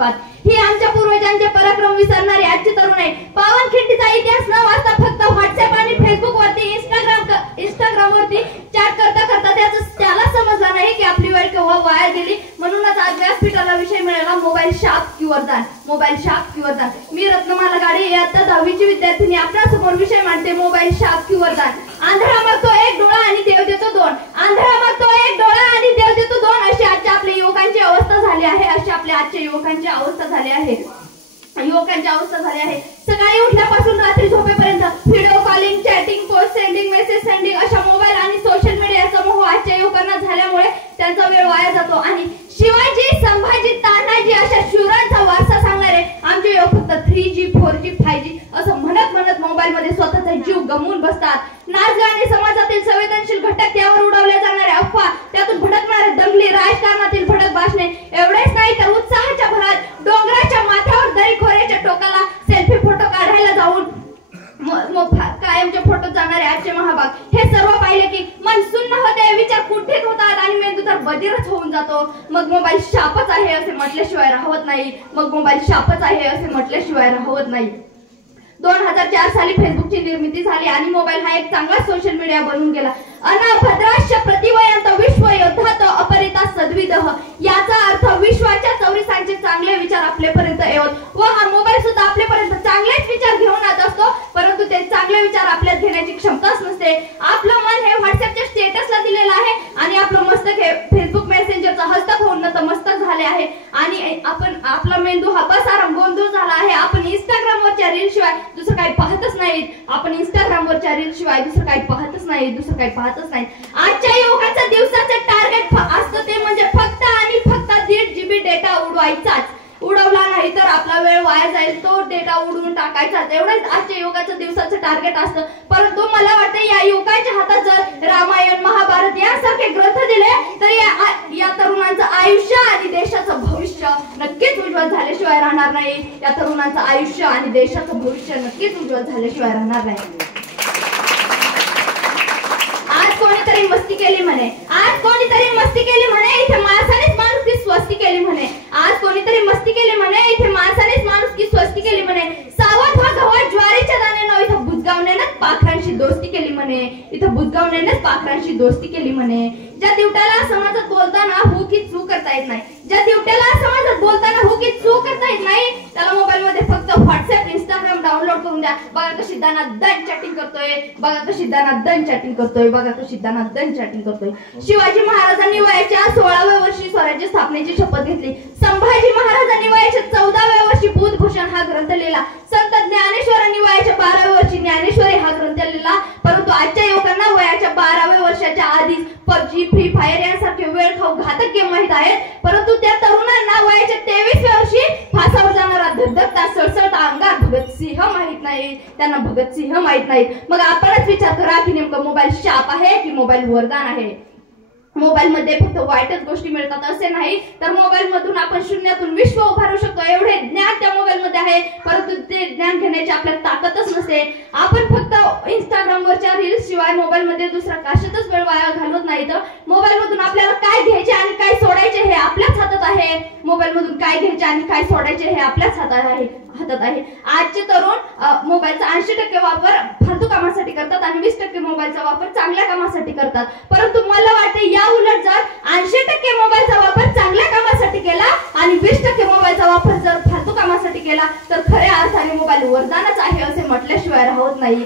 अजिबात. ही आमच्या पूर्वजांचे पराक्रम विसरणारे आजचे तरुण आहे. पावनखिंडीचा इतिहास न वाचता फक्त व्हॉट्सअप आणि फेसबुक वरती इंस्टाग्राम वरती चॅट करता करता त्याला समजलं नाही की आपली वेळ केव्हा वाया गेली. म्हणूनच आज व्यासपीठाला विषय मिळाला मोबाईल शाप की वरदान. मोबाईल शाप की वरदान. मी रत्नमाला गाडे इयत्ता 10वीची विद्यार्थिनी आपल्यासमोर विषय मांडते मोबाईल शाप की वरदान. आंधळा मागतो एक डोळा आणि देव देतो दोन. आंधळा मागतो एक डोळा आणि देव देतो दोन. अशी आजच्या आपल्या युवकांची अवस्था झाली आहे. अशी आपल्या आजच्या युवकांची अवस्था झाली आहे. सकाळी उठल्यापासून रात्री झोपेपर्यंत video calling, chatting, post sending, message sending अशा मोबाईल आणि सोशल मीडियाचा मोह आजच्या युवकांना झाल्यामुळे त्यांचा वेळ वाया जातो. आणि शिवाजी, संभाजी, तानाजी अशा शूरांचा वारसा सांगणारे आमचे युवक फक्त 3G, 4G, 5G असं म्हणत म्हणत मोबाईल मध्ये स्वतःचा जीव गमवून बसतात. नाच गाणे, समाजातील संवेदनशील घटक, त्यावर उडवल्या जाणाऱ्या अफवा, त्यातून भडकणारे दंगली, राजकारणातील भडक भाषणे एवढेच नाही तर उत्साहाच्या भरात डोंगराच्या माथ्यावर दरी खोऱ्याच्या टोकाला सेल्फी फोटो काढायला जाऊन कायमचे फोटो जाणारे आजचे महाभाग. हे सर्व पाहिले की मन सुन्न होते, विचार कुठेच होतात आणि मेंदू तर बधीरच होऊन जातो. मग मोबाईल शापच आहे असे म्हटल्याशिवाय राहत नाही. 2004 साली फेसबुकची निर्मिती झाली आणि मोबाईल हा एक चांगला सोशल मीडिया बनून गेला. अनाभद्राश्य प्रतिवयंत विश्व योद्धात अपरिता सद्विदह. याचा अर्थ विश्वाच्या चौरसांचे चांगले विचार आपल्यापर्यंत येवत व हा मोबाईल सुद्धा आपल्यापर्यंत चांगलेच विचार घेऊन येत असतो. परंतु ते चांगले विचार आपल्यात घेण्याची क्षमताच नसते. आपलं मन हे व्हॉट्सअपच्या स्टेटसला दिलेलं आहे आणि आपलं मस्तक हे फेसबुक मेसेंजरचा हस्तक होऊन नतमस्तक झाले आहे. आणि आपला मेंदू हा बसारा गोंधळ झाला आहे. आपण इंस्टाग्रामवरच्या रील शिवाय दुसरं काही पाहतच नाहीत. आजच्या युवकांचा दिवसाचं टार्गेट असतं ते म्हणजे फक्त आणि फक्त 1.5 GB डेटा उडवायचाच. उडवला नाही तर आपला वेळ वाया जाईल. तो डेटा उडवून टाकायचा. एवढंच आजच्या युवकाचं दिवसाचं टार्गेट असतं. परंतु मला वाटतं या युवकांच्या हातात जर रामायण, महाभारत यासारखे ग्रंथ दिले तर या तरुणांचं आयुष्य आणि देशाचं भविष्य नक्कीच उज्ज्वल झाल्याशिवाय राहणार नाही. या तरुणांचं आयुष्य आणि देशाचं भविष्य नक्कीच उज्ज्वल झाल्याशिवाय राहणार नाही. आज कोणीतरी मस्ती केली म्हणे इथे माणसानेच माणुसकी स्वस्ती केली म्हणे. माणुसकी स्वस्ती केली म्हणे. सावध व्हा गव्हात ज्वारीच्या दाण्यानं इथं बुजगावण्यानंच पाखरांशी दोस्ती केली म्हणे. ज्या दिवट्याला समाजात बोलताना हो की चूक करता येत नाही, त्याला मोबाईल मध्ये फक्त व्हॉट्सअप, इंस्टाग्राम डाउनलोड करून द्या. बघा कशी दानादन चॅटिंग करतोय. शिवाजी महाराजांनी वयाच्या 16व्या वर्षी स्वराज्य स्थापनेची शपथ घेतली. संभाजी महाराजांनी वयाच्या 14व्या वर्षी बुधभूषण हा ग्रंथ लिहिला. संत ज्ञानेश्वरांनी वयाच्या 12व्या वर्षी ज्ञानेश्वरी हा ग्रंथ लिहिला. परंतु आजच्या युवकांना वयाच्या 12व्या वर्षाच्या आधीच पबजी, फ्री फायर यांसारखे वेळ खाऊ घातक गेम माहित आहेत. परंतु त्या तरुणांना वयाच्या 23व्या वर्षी फासावर जाणारा धगधगता सळसळता अंगार भगतसिंह माहित नाही. मग आपणच विचार करा की नेमकं मोबाईल शाप आहे की मोबाईल वरदान आहे. मोबाईल मध्ये फक्त वाईटच गोष्टी मिळतात असे नाही, तर मोबाईल मधून आपण शून्यातून विश्व उभारू शकतो. एवढे ज्ञान त्या मोबाईल मध्ये आहे. परंतु ते ज्ञान घेण्याची आपल्यात ताकदच नसते. आपण फक्त इंस्टाग्राम वरच्या रील्स शिवाय मोबाईल मध्ये दुसरा कशातच वेळ वाया घालवत नाही. तर मोबाईल मधून आपल्याला काय घ्यायचे आणि काय सोडायचे हे आपल्याच हातात आहे. आजचे तरुण मोबाईलचा 80% वापर फालतू कामासाठी करतात आणि 20% मोबाईलचा वापर चांगल्या कामासाठी करतात. परंतु मला वाटते या उलट जर 80% मोबाईलचा वापर चांगल्या कामासाठी केला आणि 20% मोबाईलचा वापर जर फालतू कामासाठी केला तर खऱ्या अर्थाने मोबाईल वरदानच आहे असे म्हटल्याशिवाय राहत नाही.